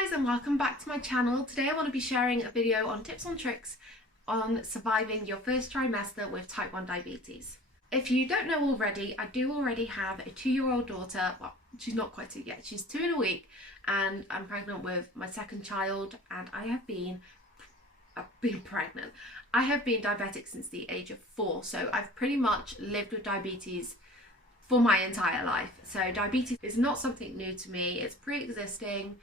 guys, and welcome back to my channel. Today I want to be sharing a video on tips and tricks on surviving your first trimester with type 1 diabetes. If you don't know already, I do already have a 2-year-old daughter. Well, she's not quite 2 yet, she's 2 in a week, and I'm pregnant with my second child, and I have been pregnant. I have been diabetic since the age of 4, so I've pretty much lived with diabetes for my entire life. So diabetes is not something new to me, it's pre-existing,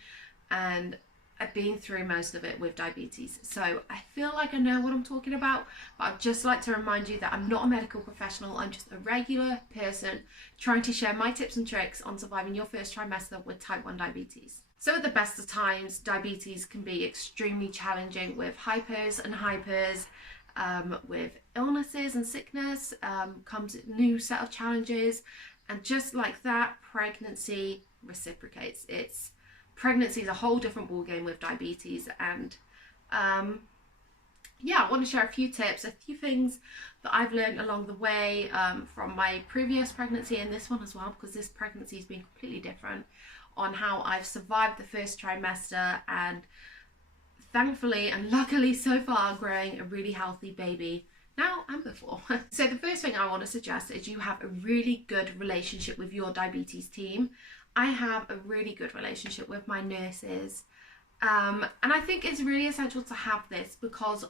and I've been through most of it with diabetes. So I feel like I know what I'm talking about, but I'd just like to remind you that I'm not a medical professional, I'm just a regular person trying to share my tips and tricks on surviving your first trimester with type 1 diabetes. So at the best of times, diabetes can be extremely challenging with hypos and hypers. With illnesses and sickness comes a new set of challenges, and just like that, pregnancy reciprocates. Pregnancy is a whole different ballgame with diabetes, and yeah, I want to share a few tips, a few things that I've learned along the way from my previous pregnancy and this one as well, because this pregnancy has been completely different, on how I've survived the first trimester and thankfully and luckily so far growing a really healthy baby now and before. So the first thing I want to suggest is you have a really good relationship with your diabetes team. I have a really good relationship with my nurses, and I think it's really essential to have this because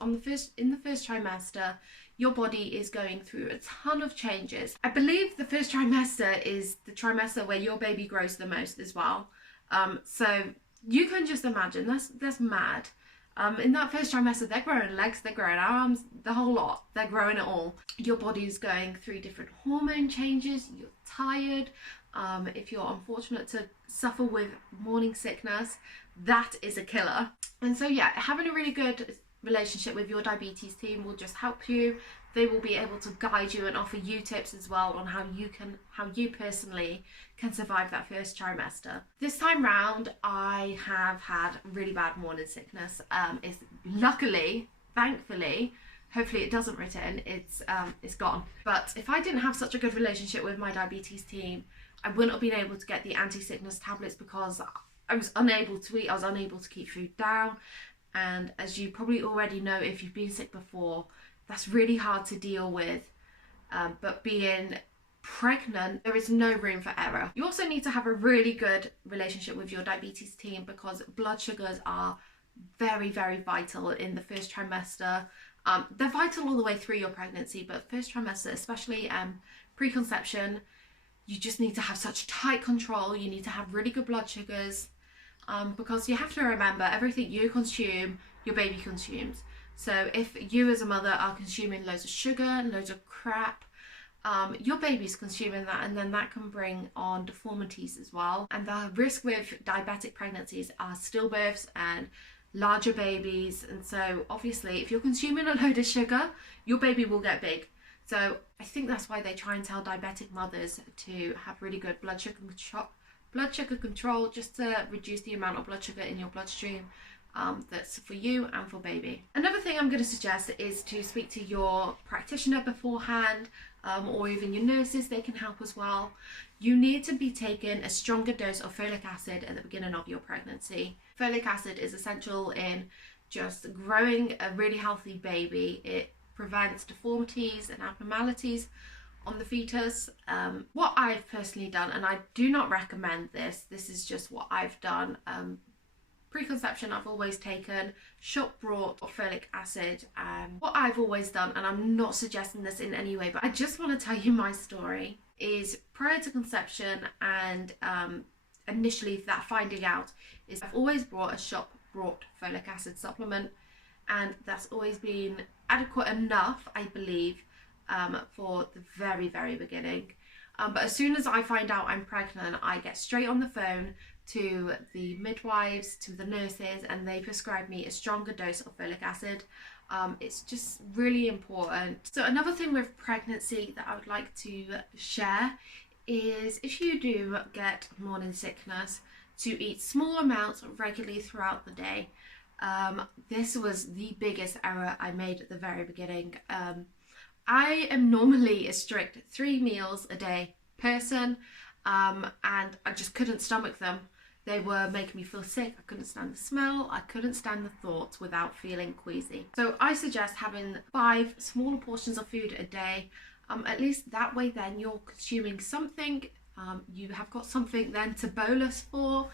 in the first trimester your body is going through a ton of changes. I believe the first trimester is the trimester where your baby grows the most as well, so you can just imagine that's mad. In that first trimester, they're growing legs, they're growing arms, the whole lot. They're growing it all. Your body's going through different hormone changes. You're tired. If you're unfortunate to suffer with morning sickness, that is a killer. And so yeah, having a really good relationship with your diabetes team will just help you. They will be able to guide you and offer you tips as well on how you personally can survive that first trimester. This time round, I have had really bad morning sickness. It's luckily, thankfully, hopefully it doesn't return, it's gone. But if I didn't have such a good relationship with my diabetes team, I wouldn't have been able to get the anti-sickness tablets because I was unable to eat, I was unable to keep food down. And as you probably already know, if you've been sick before, that's really hard to deal with. But being pregnant, there is no room for error. You also need to have a really good relationship with your diabetes team because blood sugars are very, very vital in the first trimester. They're vital all the way through your pregnancy, but first trimester, especially preconception, you just need to have such tight control. You need to have really good blood sugars. Because you have to remember, everything you consume, your baby consumes. So if you as a mother are consuming loads of sugar, loads of crap, your baby's consuming that, and then that can bring on deformities as well. And the risk with diabetic pregnancies are stillbirths and larger babies. And so obviously if you're consuming a load of sugar, your baby will get big. So I think that's why they try and tell diabetic mothers to have really good blood sugar control, just to reduce the amount of blood sugar in your bloodstream that's for you and for baby. Another thing I'm going to suggest is to speak to your practitioner beforehand, or even your nurses. They can help as well. You need to be taking a stronger dose of folic acid at the beginning of your pregnancy. Folic acid is essential in just growing a really healthy baby. It prevents deformities and abnormalities on the fetus. What I've personally done, and I do not recommend this is just what I've done. Preconception, I've always taken shop bought folic acid. What I've always done, and I'm not suggesting this in any way, but I just want to tell you my story, is prior to conception and initially that finding out, is I've always bought a shop bought folic acid supplement, and that's always been adequate enough, I believe, for the very, very beginning. But as soon as I find out I'm pregnant, I get straight on the phone to the midwives, to the nurses, and they prescribe me a stronger dose of folic acid. It's just really important. So another thing with pregnancy that I would like to share is if you do get morning sickness, to eat small amounts regularly throughout the day. This was the biggest error I made at the very beginning. I am normally a strict 3 meals a day person, and I just couldn't stomach them. They were making me feel sick. I couldn't stand the smell. I couldn't stand the thoughts without feeling queasy. So I suggest having 5 smaller portions of food a day. At least that way then you're consuming something. You have got something then to bolus for,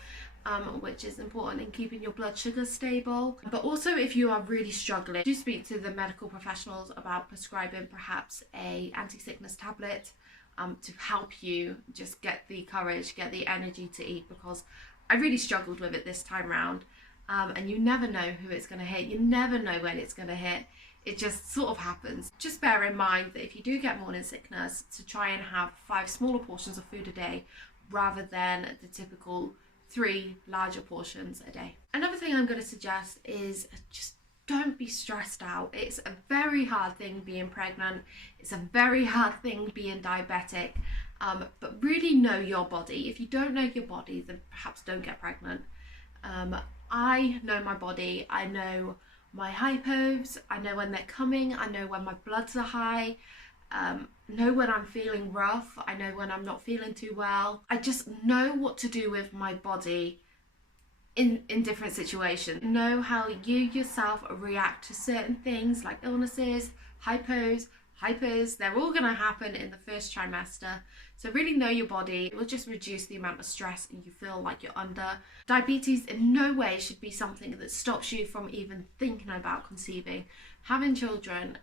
which is important in keeping your blood sugar stable. But also, if you are really struggling, do speak to the medical professionals about prescribing perhaps a anti-sickness tablet to help you just get the courage, get the energy to eat, because I really struggled with it this time round. And you never know who it's going to hit. You never know when it's going to hit. It just sort of happens. Just bear in mind that if you do get morning sickness, to try and have 5 smaller portions of food a day rather than the typical 3 larger portions a day. Another thing I'm going to suggest is just don't be stressed out. It's a very hard thing being pregnant. It's a very hard thing being diabetic. But really know your body. If you don't know your body, then perhaps don't get pregnant. I know my body. I know my hypos. I know when they're coming. I know when my bloods are high. Know when I'm feeling rough. I know when I'm not feeling too well. I just know what to do with my body in different situations. Know how you yourself react to certain things like illnesses, hypos, hypers. They're all going to happen in the first trimester. So really know your body. It will just reduce the amount of stress you feel like you're under. Diabetes in no way should be something that stops you from even thinking about conceiving. Having children,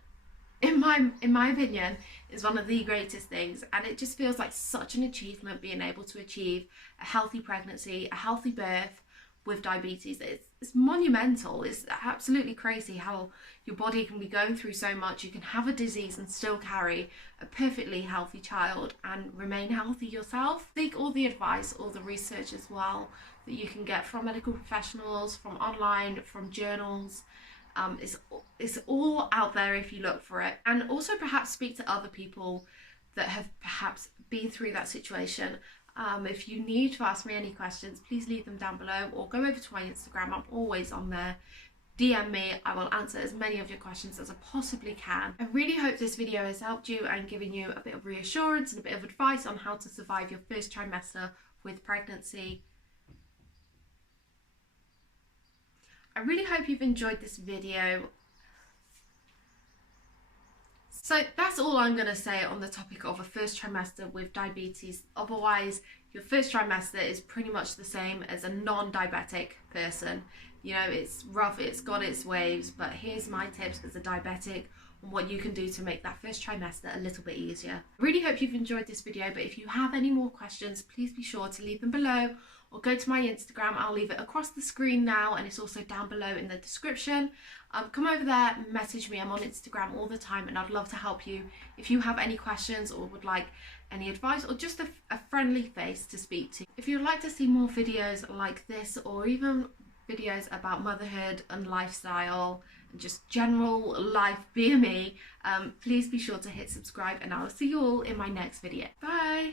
in my opinion, is one of the greatest things, and it just feels like such an achievement being able to achieve a healthy pregnancy, a healthy birth with diabetes. It's monumental. It's absolutely crazy how your body can be going through so much. You can have a disease and still carry a perfectly healthy child and remain healthy yourself. Seek all the advice, all the research as well that you can get from medical professionals, from online, from journals. It's all out there if you look for it. And also perhaps speak to other people that have perhaps been through that situation. If you need to ask me any questions, please leave them down below or go over to my Instagram. I'm always on there. DM me. I will answer as many of your questions as I possibly can. I really hope this video has helped you and given you a bit of reassurance and a bit of advice on how to survive your first trimester with pregnancy. I really hope you've enjoyed this video. So that's all I'm going to say on the topic of a first trimester with diabetes. Otherwise, your first trimester is pretty much the same as a non-diabetic person. You know, it's rough, it's got its waves, but here's my tips as a diabetic on what you can do to make that first trimester a little bit easier. I really hope you've enjoyed this video, but if you have any more questions, please be sure to leave them below or go to my Instagram. I'll leave it across the screen now, and it's also down below in the description. Come over there, message me. I'm on Instagram all the time, and I'd love to help you if you have any questions or would like any advice or just a friendly face to speak to. If you'd like to see more videos like this, or even videos about motherhood and lifestyle and just general life BME, please be sure to hit subscribe, and I'll see you all in my next video. Bye.